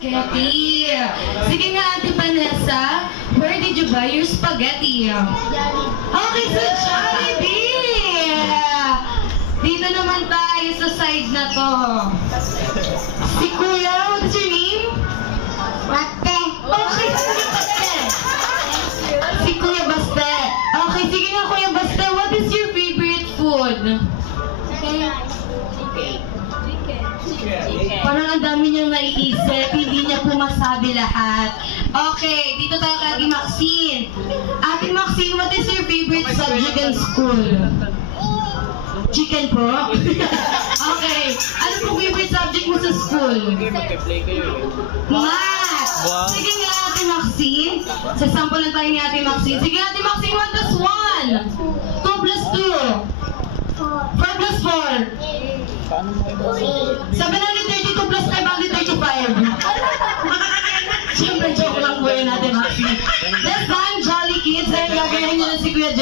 Spaghetti. Sige nga, Ate Vanessa, where did you buy your spaghetti? Okay, so Jollibee! Dito naman tayo sa side na to. Si Kuya, what is your name? Baste. Okay, Kuya Baste. Si Kuya Baste. Okay, sige nga Kuya Baste, what is your favorite food? Parang ang dami niyang naiisip, hindi niya po masabi lahat. Okay, dito tayo kay Ate Maxine. Ate Maxine, what is your favorite subject in school? Chicken po? Okay, ano po favorite subject mo sa school? Math! Sige nga Ate Maxine. Sasample lang tayo ni Ate Maxine. Sige Ate Maxine, 1 plus 1. 2 plus 2. 4 plus 4. 732 plus 535. Siyempre, joke lang po yun natin, Maxine. This time, Jolly Kids, dahil gagayahin nyo na si Kuya